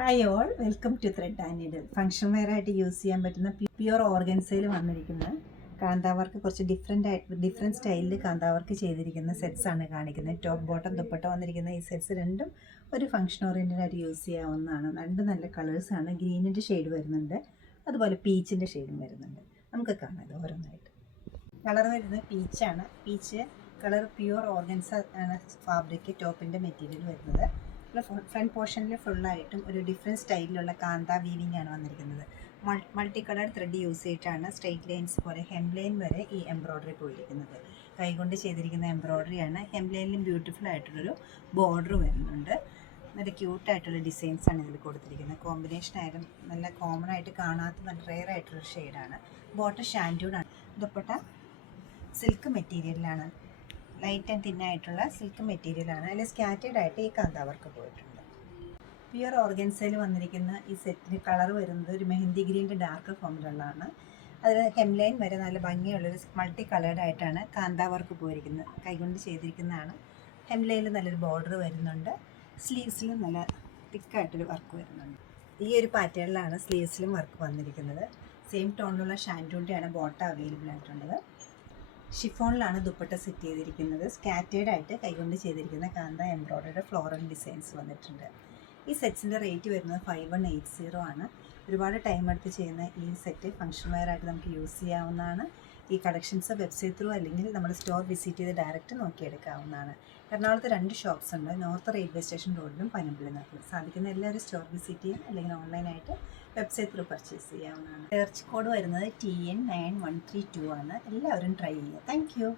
Hi all, welcome to thread and needle. Function wear ആയിട്ട് use ചെയ്യാൻ പറ്റുന്ന pure ഓർഗൻസയിൽ വന്നിരിക്കുന്ന കാന്താവർക്ക് കുറച്ച് ഡിഫറെൻറ്റ് സ്റ്റൈലിൽ കാന്താവർക്ക് ചെയ്തിരിക്കുന്ന സെറ്റ്സ് ആണ് കാണിക്കുന്നത്. ടോപ്പ് ബോട്ടം ദുപ്പട്ട വന്നിരിക്കുന്ന ഈ സെറ്റ്സ് രണ്ടും ഒരു ഫംഗ്ഷൻ ഓറിയൻറ്റഡ് ആയിട്ട് യൂസ് ചെയ്യാവുന്നതാണ്. രണ്ടും നല്ല കളേഴ്സാണ്. ഗ്രീനിൻ്റെ ഷെയ്ഡ് വരുന്നുണ്ട്, അതുപോലെ പീച്ചിൻ്റെ ഷെയ്ഡും വരുന്നുണ്ട്. നമുക്ക് കാണാം ഇത് ഓരോന്നായിട്ട്. കളർ വരുന്നത് പീച്ചാണ്. പീച്ച് കളർ പ്യുവർ ഓർഗൻസ ആണ് ഫാബ്രിക് ടോപ്പിൻ്റെ മെറ്റീരിയൽ വരുന്നത്. ഫ്രണ്ട് പോർഷനിൽ ഫുള്ളായിട്ടും ഒരു ഡിഫറെൻറ്റ് സ്റ്റൈലിലുള്ള കാന്ത വീവിംഗ് ആണ് വന്നിരിക്കുന്നത്. മൾട്ടി കളർ ത്രെഡ് യൂസ് ചെയ്തിട്ടാണ് സ്ട്രെയിറ്റ് ലൈൻസ് പോലെ ഹെംലൈൻ വരെ ഈ എംബ്രോയ്ഡറി പോയിരിക്കുന്നത്. കൈകൊണ്ട് ചെയ്തിരിക്കുന്ന എംബ്രോയ്ഡറിയാണ്. ഹെംലൈനിലും ബ്യൂട്ടിഫുൾ ആയിട്ടുള്ളൊരു ബോർഡർ വരുന്നുണ്ട്. നല്ല ക്യൂട്ടായിട്ടുള്ള ഡിസൈൻസാണ് ഇതിൽ കൊടുത്തിരിക്കുന്നത്. കോമ്പിനേഷൻ ആയാലും നല്ല കോമൺ ആയിട്ട് കാണാത്ത നല്ല റെയർ ആയിട്ടുള്ളൊരു ഷെയ്ഡാണ്. ബോട്ടം ഷാൻഡൂഡാണ്. ദുപ്പട്ട സിൽക്ക് മെറ്റീരിയലിലാണ്, ലൈറ്റ് ആൻഡ് തിന്നായിട്ടുള്ള സിൽക്ക് മെറ്റീരിയലാണ്. അതിൽ സ്കാറ്റേഡ് ആയിട്ട് ഈ കാന്താവർക്ക് പോയിട്ടുണ്ട്. പ്യുവർ ഓർഗൻസയിൽ വന്നിരിക്കുന്ന ഈ സെറ്റിന് കളർ വരുന്നത് ഒരു മെഹന്തി ഗ്രീൻ്റെ ഡാർക്ക് ഫോമിലുള്ളതാണ്. അതിൽ ഹെംലൈൻ വരെ നല്ല ഭംഗിയുള്ളൊരു മൾട്ടി കളേർഡ് ആയിട്ടാണ് കാന്താവർക്ക് പോയിരിക്കുന്നത്. കൈകൊണ്ട് ചെയ്തിരിക്കുന്നതാണ്. ഹെംലൈനിൽ നല്ലൊരു ബോർഡർ വരുന്നുണ്ട്. സ്ലീവ്സിലും നല്ല തിക്കായിട്ടൊരു വർക്ക് വരുന്നുണ്ട്. ഈ ഒരു പാറ്റേണിലാണ് സ്ലീവ്സിലും വർക്ക് വന്നിരിക്കുന്നത്. സെയിം ടോണിലുള്ള ഷാൻഡൂണിൻ്റെയാണ് ബോട്ടം അവൈലബിൾ ആയിട്ടുള്ളത്. ഷിഫോണിലാണ് ദുപ്പട്ട സെറ്റ് ചെയ്തിരിക്കുന്നത്. സ്കാറ്റേഡ് ആയിട്ട് കൈകൊണ്ട് ചെയ്തിരിക്കുന്ന കാന്ത എംബ്രോയ്ഡറിയുടെ ഫ്ലോറൽ ഡിസൈൻസ് വന്നിട്ടുണ്ട്. ഈ സെറ്റ്സിൻ്റെ റേറ്റ് വരുന്നത് 5180 ആണ്. ഒരുപാട് ടൈം എടുത്ത് ചെയ്യുന്ന ഈ സെറ്റ് ഫംഗ്ഷൻ വെയർ ആയിട്ട് നമുക്ക് യൂസ് ചെയ്യാവുന്നതാണ്. ഈ കളക്ഷൻസ് വെബ്സൈറ്റ് ത്രൂ അല്ലെങ്കിൽ നമ്മൾ സ്റ്റോർ വിസിറ്റ് ചെയ്ത് ഡയറക്റ്റ് നോക്കിയെടുക്കാവുന്നതാണ്. എറണാകുളത്ത് 2 ഷോപ്സ് ഉണ്ട്. നോർത്ത് റെയിൽവേ സ്റ്റേഷൻ റോഡിലും പനമ്പള്ളിനകത്തും. സാധിക്കുന്ന എല്ലാവരും സ്റ്റോർ വിസിറ്റ് ചെയ്യാം, അല്ലെങ്കിൽ ഓൺലൈനായിട്ട് വെബ്സൈറ്റ് ത്രൂ പർച്ചേസ് ചെയ്യാവുന്നതാണ്. സെർച്ച് കോഡ് വരുന്നത് TN9132 ആണ്. എല്ലാവരും ട്രൈ ചെയ്യുക. Thank you.